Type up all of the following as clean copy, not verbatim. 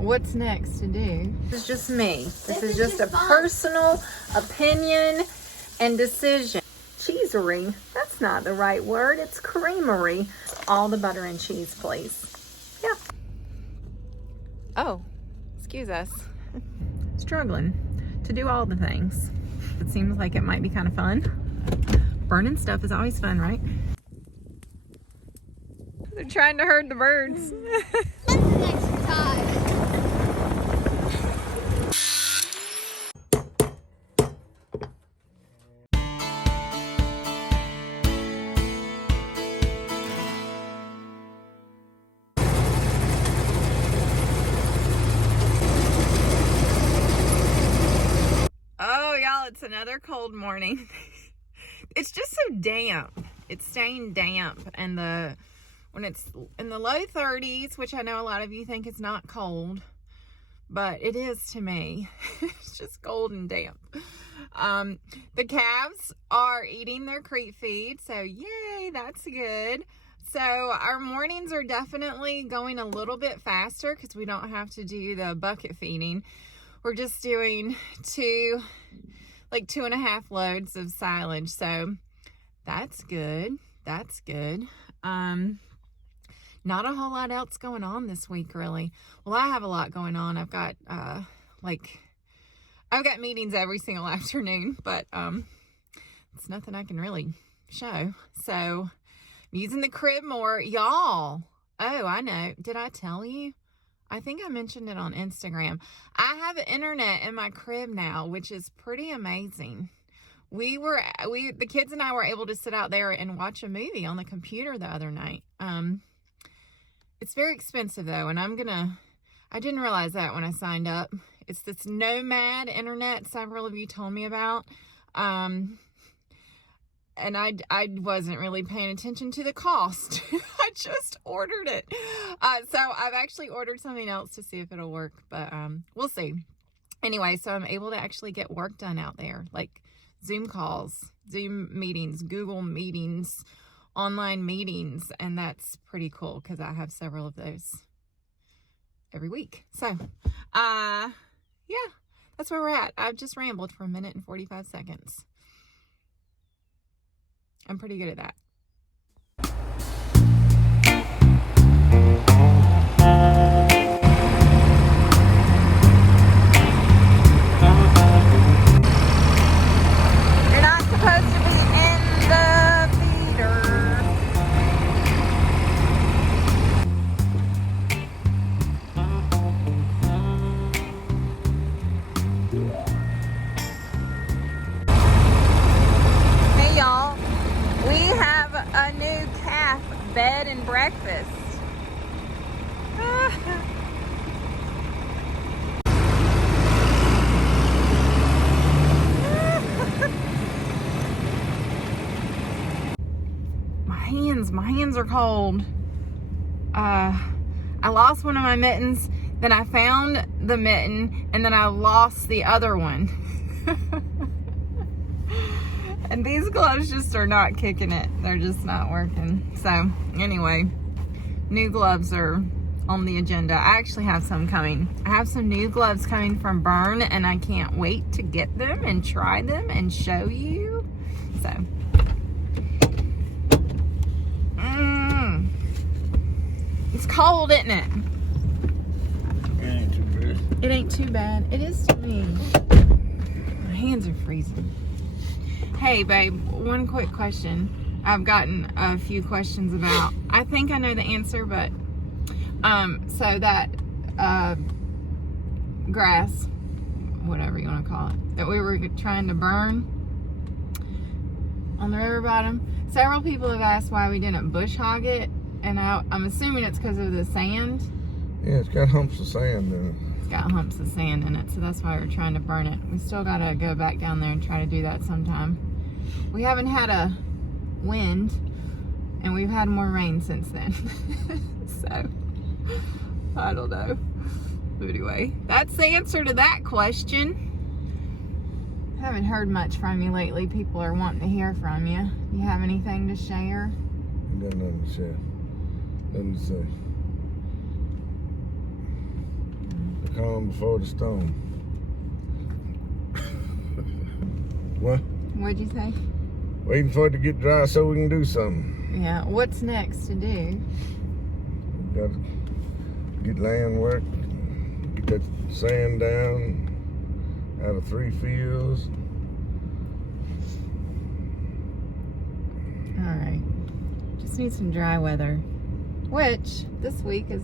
What's next to do? This is just me. This is just a personal opinion and decision. Cheesery. That's not the right word. It's creamery. All the butter and cheese, please. Yeah. Oh, excuse us. Struggling to do all the things. It seems like it might be kind of fun. Burning stuff is always fun, right? They're trying to herd the birds. Next time. Oh, y'all, it's another cold morning. It's just so damp. It's staying damp, and when it's in the low 30s, which I know a lot of you think is not cold, but it is to me. It's just cold and damp. The calves are eating their creep feed, so yay, that's good. So our mornings are definitely going a little bit faster because we don't have to do the bucket feeding. We're just doing 2.5 loads of silage, so that's good. That's good. Not a whole lot else going on this week, really. Well, I have a lot going on. I've got meetings every single afternoon, but it's nothing I can really show. So I'm using the crib more, y'all. Oh, I know. Did I tell you? I think I mentioned it on Instagram. I have internet in my crib now, which is pretty amazing. The kids and I were able to sit out there and watch a movie on the computer the other night. It's very expensive though, and I didn't realize that when I signed up. It's this Nomad internet several of you told me about. And I wasn't really paying attention to the cost. I just ordered it. So I've actually ordered something else to see if it'll work, but we'll see. Anyway, so I'm able to actually get work done out there, like Zoom calls, Zoom meetings, Google meetings, online meetings, and that's pretty cool because I have several of those every week. So, yeah, that's where we're at. I've just rambled for 1 minute and 45 seconds. I'm pretty good at that. You're not supposed to be in the feeder. Hey y'all, we have a new calf bed and breakfast. My hands are cold. I lost one of my mittens, then I found the mitten, and then I lost the other one. And these gloves just are not kicking it. They're just not working. So anyway, new gloves are on the agenda. I actually have some coming. I have some new gloves coming from Burn, and I can't wait to get them and try them and show you. So it's cold, isn't it? It ain't too bad. It ain't too bad. It is to me. My hands are freezing. Hey, babe, one quick question. I've gotten a few questions about. I think I know the answer, but so that grass, whatever you want to call it, that we were trying to burn on the river bottom. Several people have asked why we didn't bush hog it, and I'm assuming it's because of the sand. Yeah, it's got humps of sand in it. It's got humps of sand in it, so that's why we're trying to burn it. We still gotta go back down there and try to do that sometime. We haven't had a wind, and we've had more rain since then. So, I don't know. But anyway, that's the answer to that question. Haven't heard much from you lately. People are wanting to hear from you. You have anything to share? Got nothing to share. Nothing to say. calm before the storm. What? What'd you say? Waiting for it to get dry so we can do something. Yeah. What's next to do? Got to get land work, get that sand down out of 3 fields. All right. Just need some dry weather, which this week is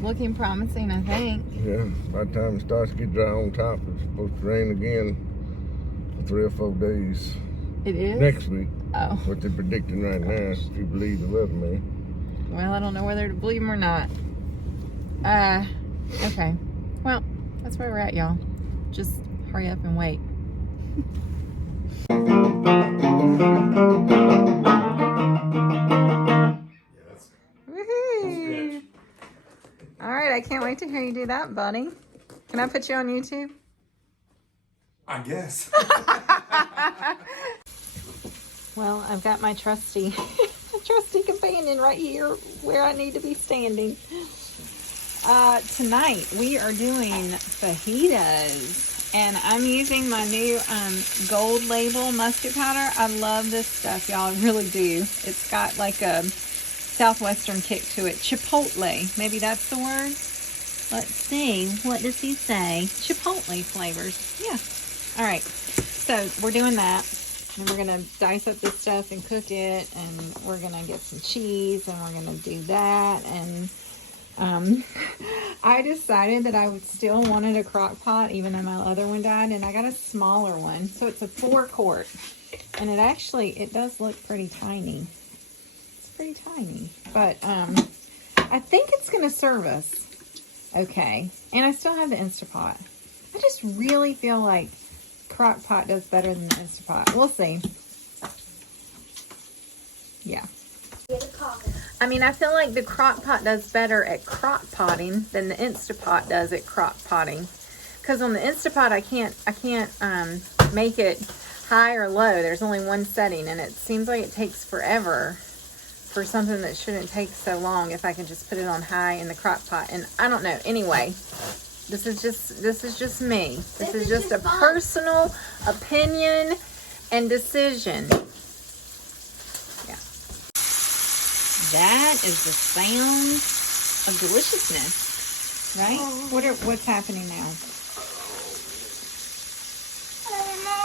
looking promising, I think. Yeah, by the time it starts to get dry on top, it's supposed to rain again for 3 or 4 days. It is? Next week. Oh. What they're predicting right now, if you believe the weatherman. Well, I don't know whether to believe them or not. Okay. Well, that's where we're at, y'all. Just hurry up and wait. Woohoo! All right, I can't wait to hear you do that, buddy. Can I put you on YouTube? I guess. Well, I've got my trusty companion right here where I need to be standing. Tonight we are doing fajitas, and I'm using my new gold label musket powder. I love this stuff, y'all. I really do. It's got like a southwestern kick to it. Chipotle, maybe that's the word. Let's see, what does he say? Chipotle flavors. Yeah. All right, so we're doing that. And we're gonna dice up this stuff and cook it, and we're gonna get some cheese, and we're gonna do that. And I decided that I would still wanted a crock pot, even though my other one died, and I got a smaller one. So it's a 4-quart, and it does look pretty tiny. It's pretty tiny, but I think it's gonna serve us okay. And I still have the Instapot. I just really feel like crock pot does better than the Instapot. We'll see. Yeah. I mean, I feel like the crock pot does better at crock potting than the Instapot does at crock potting. Because on the Instapot, I can't make it high or low. There's only one setting, and it seems like it takes forever for something that shouldn't take so long if I can just put it on high in the crock pot. And I don't know. Anyway, this is just me. This is just a personal opinion and decision. Yeah. That is the sound of deliciousness, right? Oh. What's happening now? I don't know.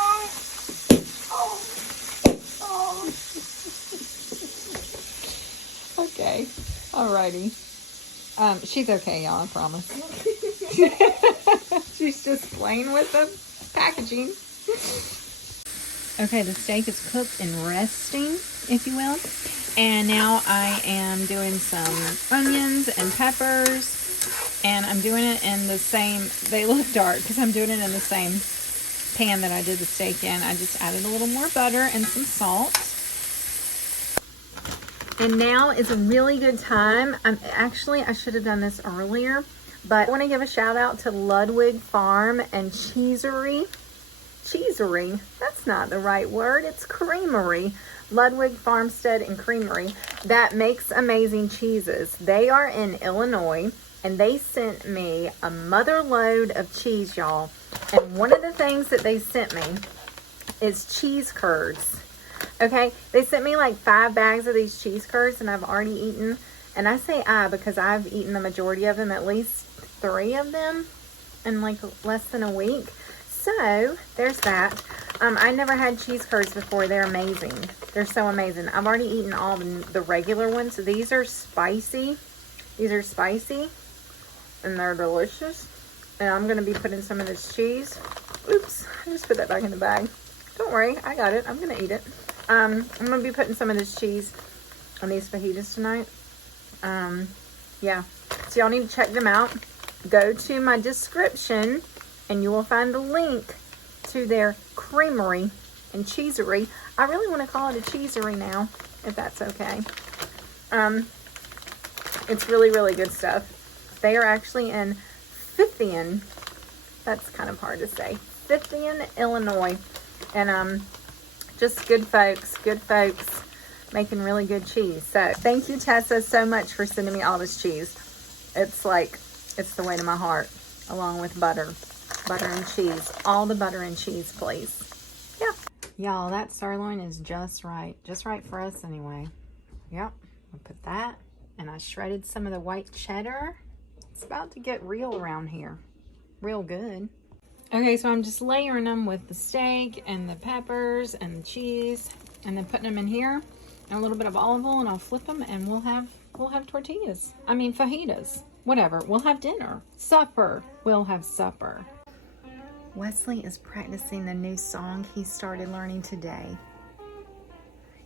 Okay. Alrighty. She's okay, y'all, I promise. She's just playing with the packaging. Okay, the steak is cooked and resting, if you will. And now I am doing some onions and peppers. And I'm doing it in the same, they look dark because I'm doing it in the same pan that I did the steak in. I just added a little more butter and some salt. And now is a really good time. I should have done this earlier, but I want to give a shout out to Ludwig Farm and Cheesery. Cheesery, that's not the right word. It's creamery. Ludwig Farmstead and Creamery that makes amazing cheeses. They are in Illinois, and they sent me a mother load of cheese, y'all. And one of the things that they sent me is cheese curds. Okay, they sent me like 5 bags of these cheese curds, and I've already eaten, and I say because I've eaten the majority of them, at least 3 of them in like less than a week. So there's that. I never had cheese curds before. They're amazing. They're so amazing. I've already eaten all the regular ones. These are spicy. These are spicy, and they're delicious. And I'm going to be putting some of this cheese. Oops, I just put that back in the bag. Don't worry, I got it. I'm going to eat it. I'm going to be putting some of this cheese on these fajitas tonight. Yeah. So y'all need to check them out. Go to my description, and you will find the link to their creamery and cheesery. I really want to call it a cheesery now, if that's okay. It's really, really good stuff. They are actually in Fithian. That's kind of hard to say. Fithian, Illinois. And just good folks making really good cheese. So thank you, Tessa, so much for sending me all this cheese. It's like It's the way to my heart, along with butter. Butter and cheese. All the butter and cheese, please. Yeah. Y'all, that sirloin is just right. Just right for us anyway. Yep. I'll put that. And I shredded some of the white cheddar. It's about to get real around here. Real good. Okay, so I'm just layering them with the steak and the peppers and the cheese, and then putting them in here and a little bit of olive oil, and I'll flip them, and we'll have tortillas. I mean fajitas. Whatever. We'll have dinner. Supper. We'll have supper. Wesley is practicing the new song he started learning today.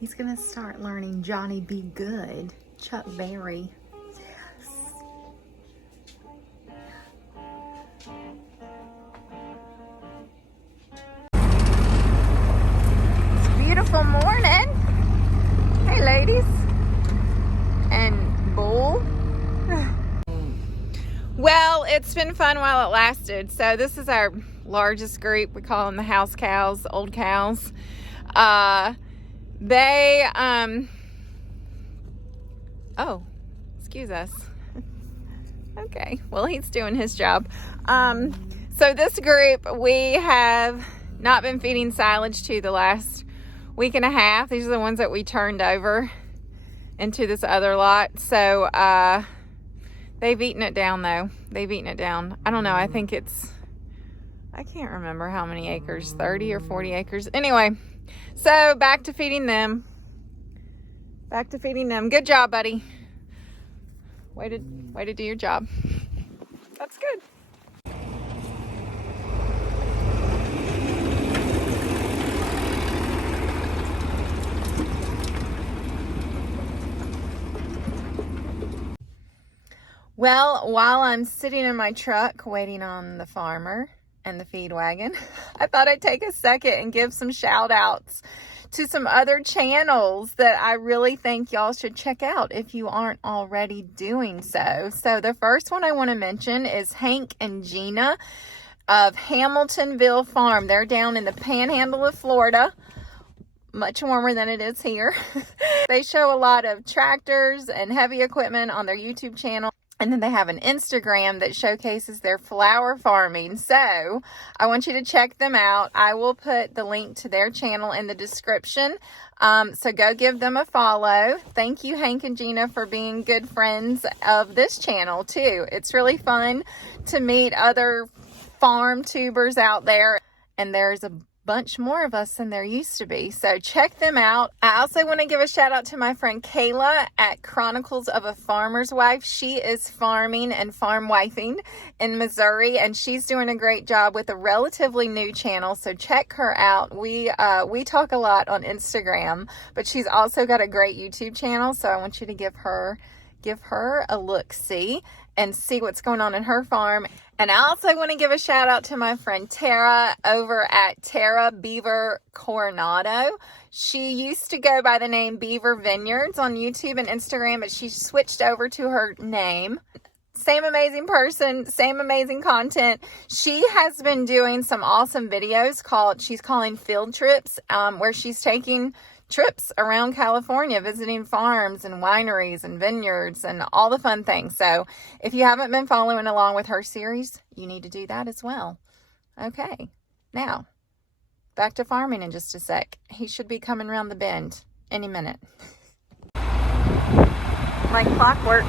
He's gonna start learning Johnny Be Good, Chuck Berry. Yes. It's a beautiful morning. Hey ladies. And Bull. Well, it's been fun while it lasted. So this is our largest group. We call them the house cows, old cows. Oh, excuse us. Okay, well, he's doing his job. So this group, we have not been feeding silage to the last week and a half. These are the ones that we turned over into this other lot. So, they've eaten it down though. They've eaten it down. I don't know. I think I can't remember how many acres, 30 or 40 acres. Anyway, so back to feeding them. Back to feeding them. Good job, buddy. Way to do your job. That's good. Well, while I'm sitting in my truck waiting on the farmer and the feed wagon, I thought I'd take a second and give some shout outs to some other channels that I really think y'all should check out if you aren't already doing so. So the first one I want to mention is Hank and Gina of Hamiltonville Farm. They're down in the panhandle of Florida. Much warmer than it is here. They show a lot of tractors and heavy equipment on their YouTube channel. And then they have an Instagram that showcases their flower farming. So I want you to check them out. I will put the link to their channel in the description. So go give them a follow. Thank you, Hank and Gina, for being good friends of this channel too. It's really fun to meet other farm tubers out there. And there's a bunch more of us than there used to be, so check them out. I also want to give a shout out to my friend Kayla at Chronicles of a Farmer's Wife. She is farming and farm wifing in Missouri, and she's doing a great job with a relatively new channel, so check her out. We talk a lot on Instagram, but she's also got a great YouTube channel, so I want you to give her a look-see and see what's going on in her farm. And I also want to give a shout out to my friend Tara over at Tara Beaver Coronado. She used to go by the name Beaver Vineyards on YouTube and Instagram, but she switched over to her name. Same amazing person, same amazing content. She has been doing some awesome videos she's calling field trips, where she's taking trips around California, visiting farms and wineries and vineyards and all the fun things. So if you haven't been following along with her series, you need to do that as well. Okay, now back to farming in just a sec. He should be coming around the bend any minute. Like clockwork.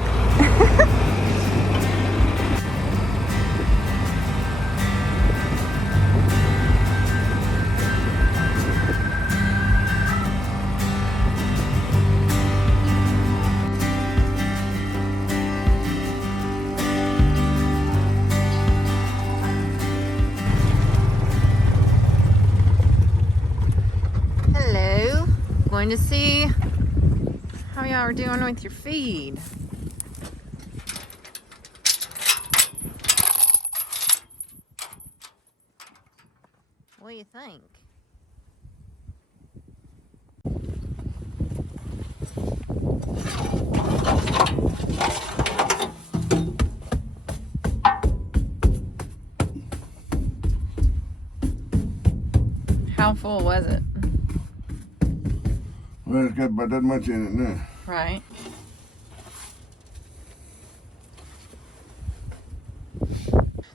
Going to see how y'all are doing with your feed. What do you think? How full was it? Well, it's got about that much in it now. Right.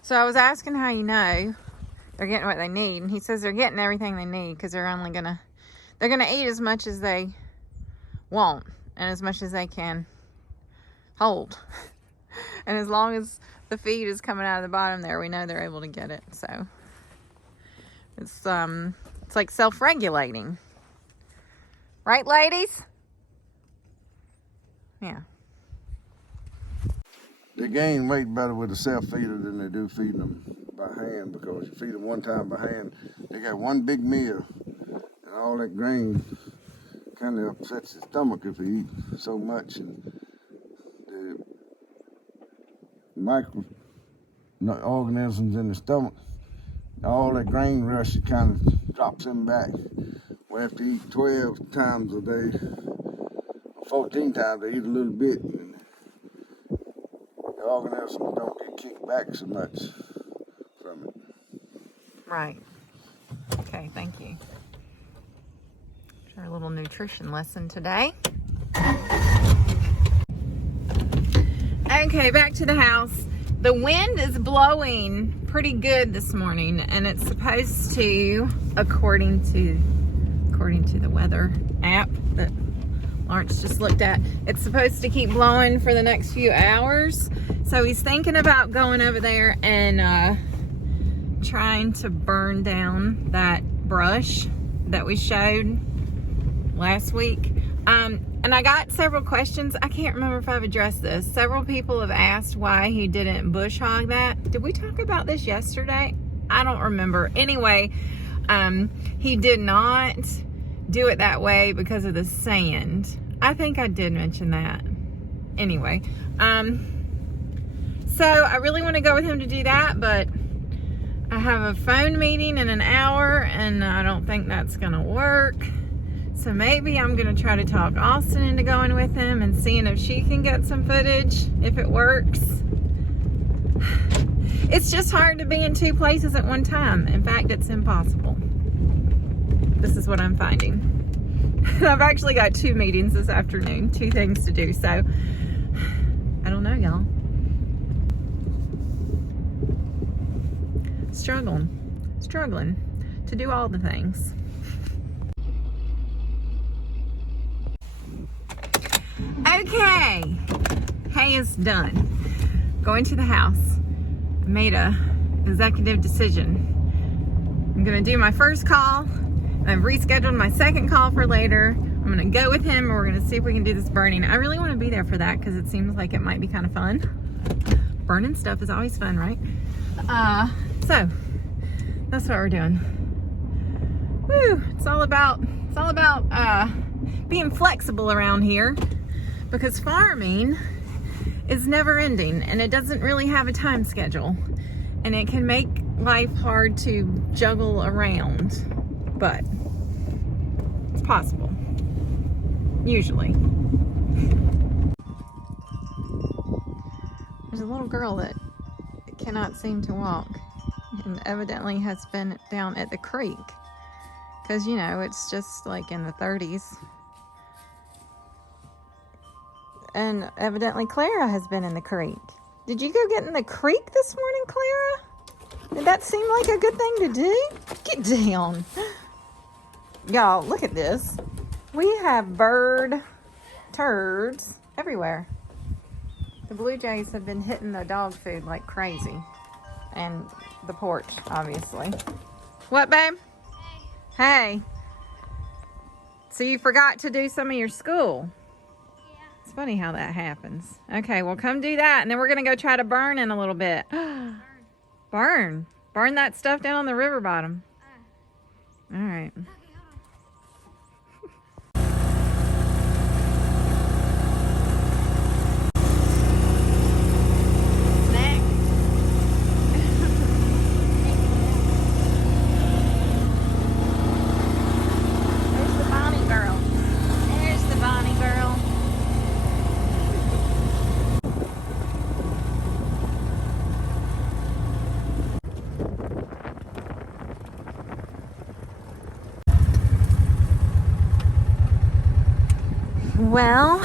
So I was asking how you know they're getting what they need, and he says they're getting everything they need because they're gonna eat as much as they want and as much as they can hold. And as long as the feed is coming out of the bottom there, we know they're able to get it. So it's like self-regulating. Right, ladies? Yeah. They gain weight better with a self-feeder than they do feeding them by hand, because you feed them one time by hand, they got one big meal, and all that grain kind of upsets the stomach if you eat so much, and the microorganisms in the stomach, all that grain rush, it kind of drops them back. We have to eat 12 times a day, 14 times, they eat a little bit, and the organisms don't get kicked back so much from it. Right. Okay, thank you. Our little nutrition lesson today. Okay, back to the house. The wind is blowing pretty good this morning, and it's supposed to, according to the weather app that Lawrence just looked at, it's supposed to keep blowing for the next few hours. So he's thinking about going over there and trying to burn down that brush that we showed last week. And I got several questions. I can't remember if I've addressed this. Several people have asked why he didn't bush hog that. Did we talk about this yesterday? I don't remember. Anyway, he did not do it that way because of the sand. I think I did mention that. Anyway, so I really want to go with him to do that, but I have a phone meeting in an hour, and I don't think that's gonna work. So maybe I'm gonna try to talk Austin into going with him and seeing if she can get some footage, if it works. It's just hard to be in two places at one time. In fact, it's impossible. This is what I'm finding. I've actually got 2 meetings this afternoon, 2 things to do, so I don't know, y'all. Struggling to do all the things. Okay, hay is done. Going to the house. I made a executive decision. I'm gonna do my first call. I've rescheduled my second call for later. I'm gonna go with him, and we're gonna see if we can do this burning. I really want to be there for that because it seems like it might be kind of fun. Burning stuff is always fun, right? So that's what we're doing. Woo! It's all about being flexible around here, because farming is never ending and it doesn't really have a time schedule, and it can make life hard to juggle around, but it's possible, usually. There's a little girl that cannot seem to walk, and evidently has been down at the creek, because, you know, it's just like in the 30s. And evidently Clara has been in the creek. Did you go get in the creek this morning, Clara? Did that seem like a good thing to do? Get down. Y'all, look at this. We have bird turds everywhere. The blue jays have been hitting the dog food like crazy. And the porch, obviously. What, babe? Hey. So you forgot to do some of your school? Yeah. It's funny how that happens. Okay, well, come do that, and then we're going to go try to burn in a little bit. Burn. Burn that stuff down on the river bottom. All right. Okay, hold on. There's the Bonnie girl. There's the Bonnie girl. Well,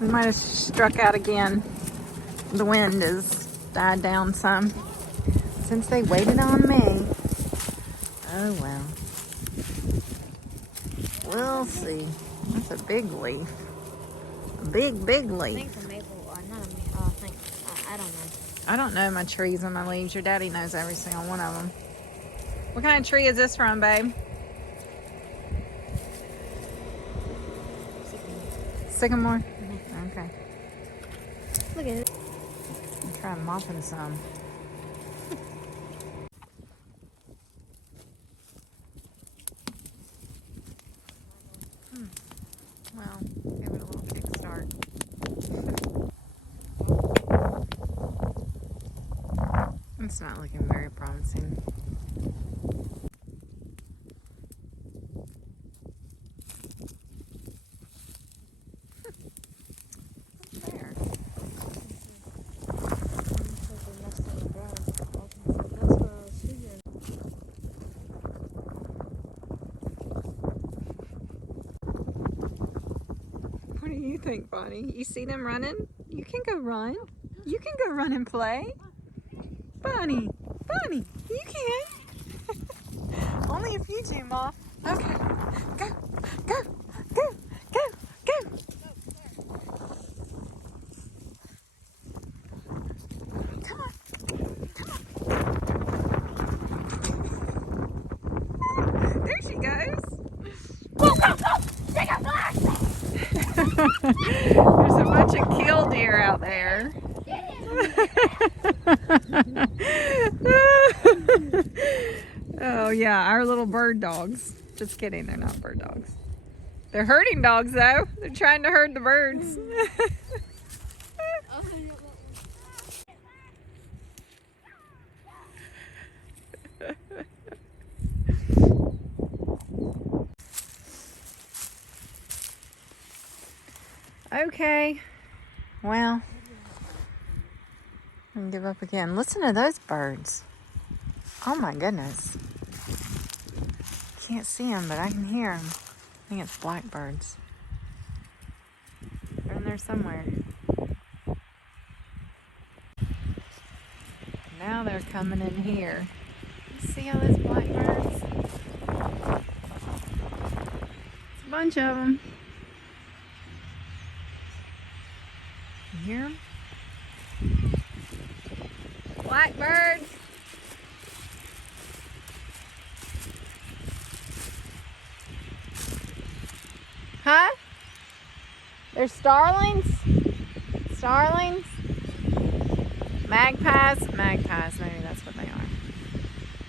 we might have struck out again. The wind has died down some. since they waited on me. Oh well. We'll see. That's a big leaf. A big, big I leaf. think it's a maple, or not a maple. I think, I don't know. I don't know my trees and my leaves. Your daddy knows every single one of them. What kind of tree is this from, babe? Sycamore? Okay. Look at it. I'm trying mopping some. Well, give it a little kickstart. It's not looking very promising. There. What do you think, Bonnie? You see them running? You can go run. You can go run and play. Bonnie, Bonnie, you can. Only if you do, Ma. Okay. Go, go, go, go, go. Come on. Come on. There she goes. There's a bunch of killdeer out there. Oh yeah, our little bird dogs. Just kidding, they're not bird dogs. They're herding dogs though. They're trying to herd the birds. Okay, well, I'm gonna give up again. Listen to those birds. Oh my goodness. Can't see them, but I can hear them. I think it's blackbirds. They're in there somewhere. Now they're coming in here. You see all those blackbirds? It's a bunch of them. You hear them? Blackbirds. Huh? They're starlings? Starlings? Magpies? Magpies, maybe that's what they are.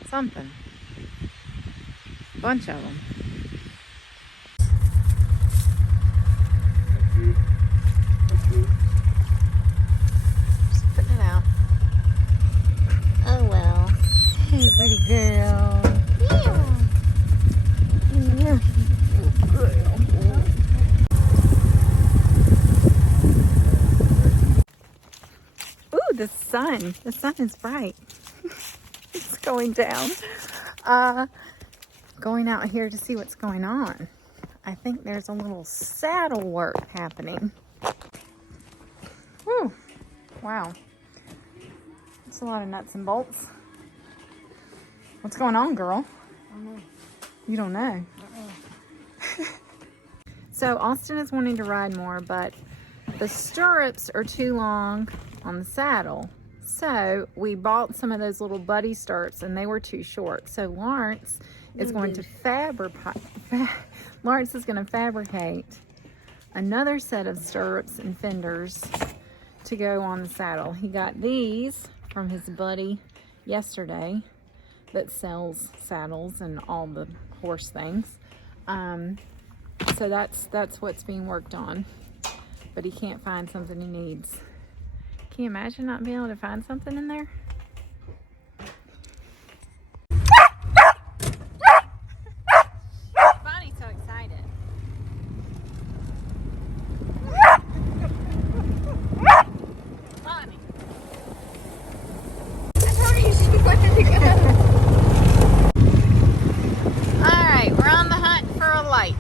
Something. Bunch of them. Just putting it out. Oh well. Hey, pretty girl. Yeah. Ooh, the sun. The sun is bright. It's going down. Going out here to see what's going on. I think there's a little saddle work happening. Whew. Wow. That's a lot of nuts and bolts. What's going on, girl? I don't know. You don't know? So Austin is wanting to ride more, but the stirrups are too long on the saddle. So we bought some of those little buddy stirrups and they were too short. So Lawrence is going to fabricate another set of stirrups and fenders to go on the saddle. He got these from his buddy yesterday that sells saddles and all the horse things. So that's what's being worked on. But he can't find something he needs. Can you imagine not being able to find something in there? Bonnie's so excited. Bonnie. I told you she wanted to go. Alright, we're on the hunt for a light.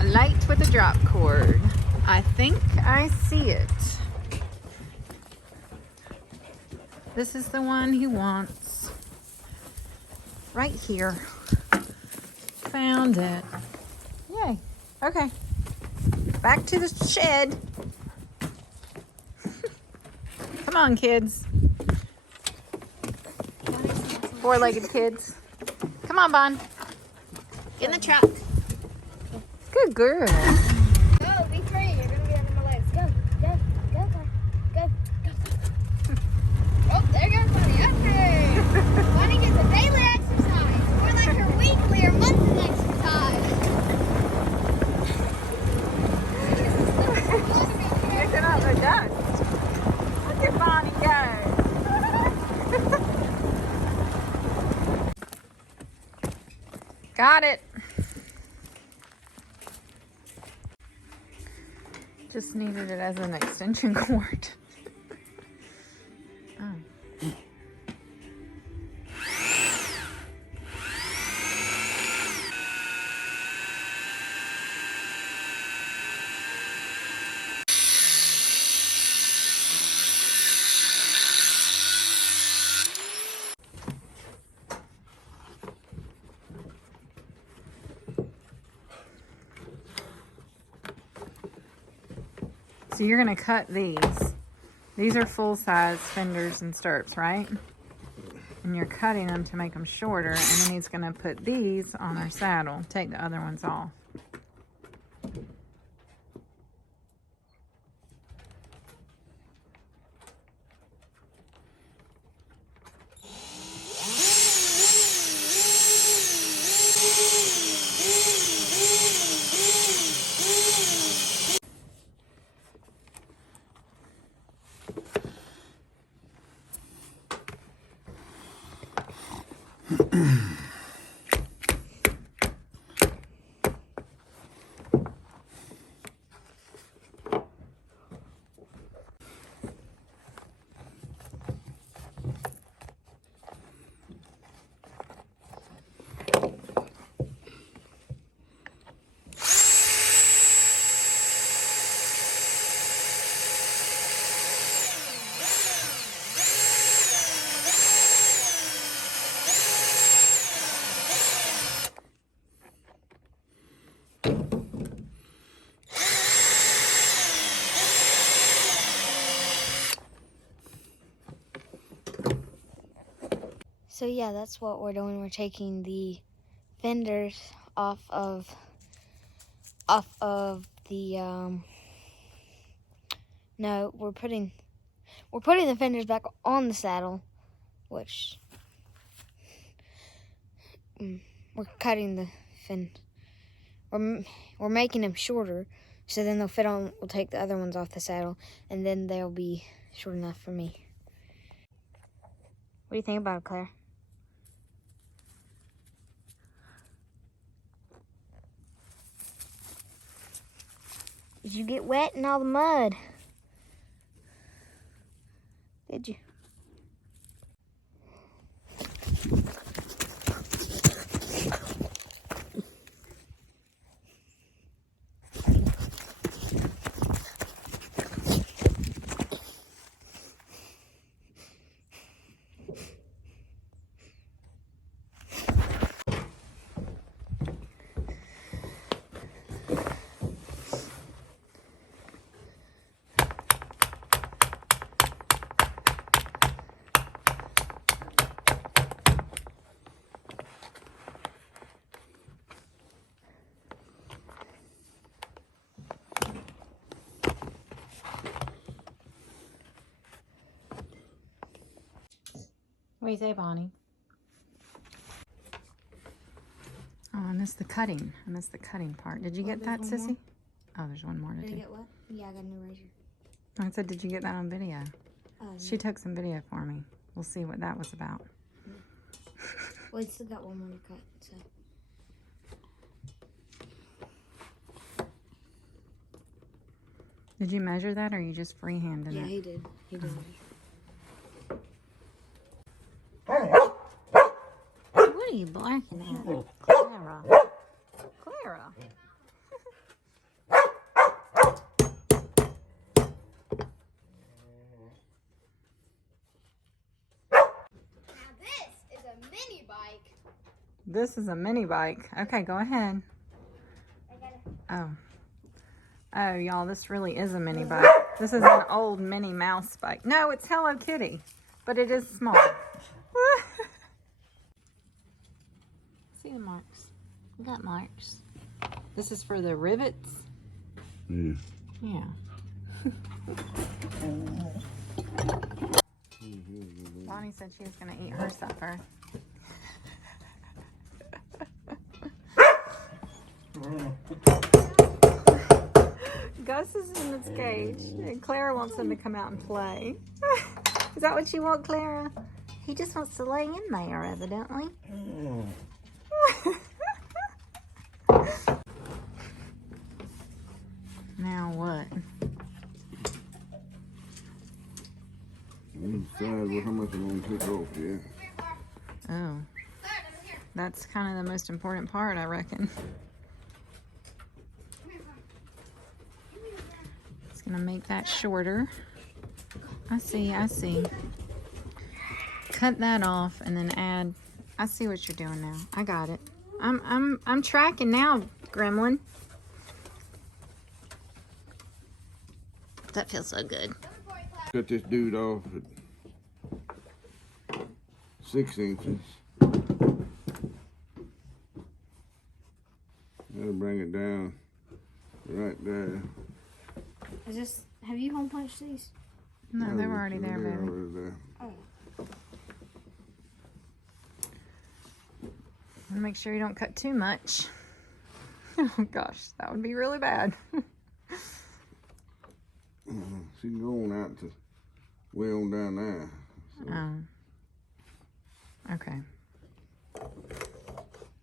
A light with a drop cord. I think I see it. This is the one he wants. Right here. Found it. Yay. Okay. Back to the shed. Come on, kids. Four-legged kids. Come on, Bon. Get in the truck. Good girl. Go, be free. You're gonna get under my legs. Go, go, go, go, go. Oh, there goes Bunny. Okay. Bunny gets a daily exercise, or like her weekly or monthly exercise. Picking up the dust. Look at Bonnie go. Got it. Just needed it as an extension cord. Oh. So you're gonna cut these. These are full-size fenders and stirrups, right? And you're cutting them to make them shorter, and then he's gonna put these on our saddle. Take the other ones off. So yeah, that's what we're doing. We're taking the fenders off of the no, we're putting the fenders back on the saddle, which we're cutting the we're making them shorter, so then they'll fit on. We'll take the other ones off the saddle, and then they'll be short enough for me. What do you think about it, Claire? Did you get wet in all the mud? Did you? What do you say, Bonnie? Oh, I missed the cutting. I missed the cutting part. Did you get that, Sissy? Oh, there's one more to Did do. I get what? Yeah, I got a new razor. I said, did you get that on video? She took some video for me. We'll see what that was about. Well, I still got one more to cut, so. Did you measure that, or are you just freehanding Yeah, it? he did. He did. What are you barking at? Clara. Clara. Now this is a mini bike. This is a mini bike. Okay, go ahead. I got it. Oh. Oh, y'all, this really is a mini bike. This is an old Minnie Mouse bike. No, it's Hello Kitty, but it is small. See the marks. We got marks. This is for the rivets. Yeah. Yeah. Bonnie said she was going to eat her supper. Gus is in his cage, and Clara wants him to come out and play. Is that what you want, Clara? He just wants to lay in there, evidently. Now what? I'm deciding how much I'm going to take off, yeah. Oh. That's kind of the most important part, I reckon. It's going to make that shorter. I see. Cut that off and then add. I see what you're doing now. I got it. I'm tracking now, Gremlin. That feels so good. Cut this dude off at 6 inches. That'll bring it down right there. Is this, have you hole punched these? No, they were already there, They're baby. already there. Oh. Make sure you don't cut too much. Oh gosh, that would be really bad. She's going out to way on down there. So. Okay.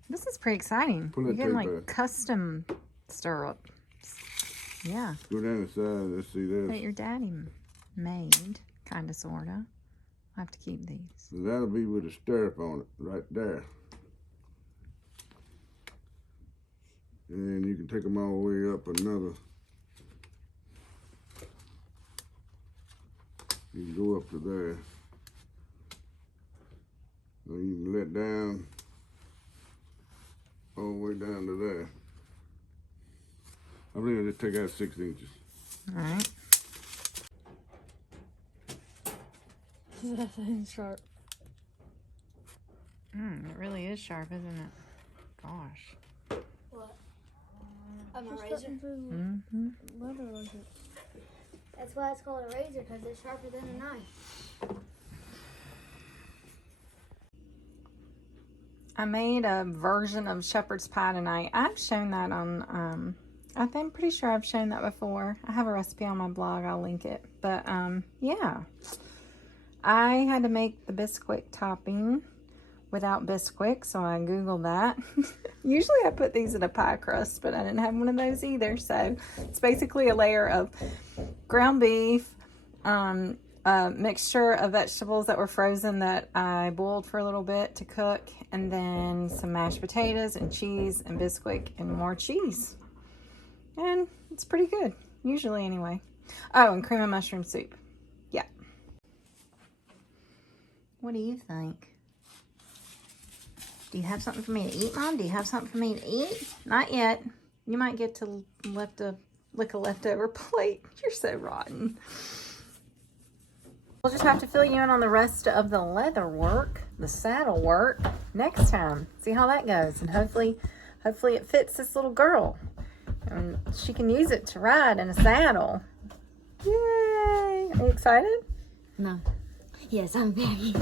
This is pretty exciting. Pull You're that getting tape like back. custom stirrups. Yeah. Go down the side. Let's see That this. your daddy made, kind of, sort of. I'll have to keep these. So that'll be with a stirrup on it, right there. And you can take them all the way up another. You can go up to there. So you can let down all the way down to there. I think I'll just take out 6 inches. All right. That's sharp. It really is sharp, isn't it? Gosh. What? I'm a razor. Mm-hmm. That's why it's called a razor, because it's sharper than a knife. I made a version of shepherd's pie tonight. I've shown that on, I'm pretty sure I've shown that before. I have a recipe on my blog. I'll link it. But, yeah. I had to make the Bisquick topping without Bisquick, so I Googled that. Usually I put these in a pie crust, but I didn't have one of those either. So it's basically a layer of ground beef, a mixture of vegetables that were frozen that I boiled for a little bit to cook, and then some mashed potatoes and cheese and Bisquick and more cheese. And it's pretty good, usually anyway. Oh, and cream of mushroom soup. Yeah. What do you think? Do you have something for me to eat, Mom? Do you have something for me to eat? Not yet. You might get to lick a leftover plate. You're so rotten. We'll just have to fill you in on the rest of the leather work, the saddle work, next time. See how that goes. And hopefully it fits this little girl. And she can use it to ride in a saddle. Yay! Are you excited? No. Yes, I'm very.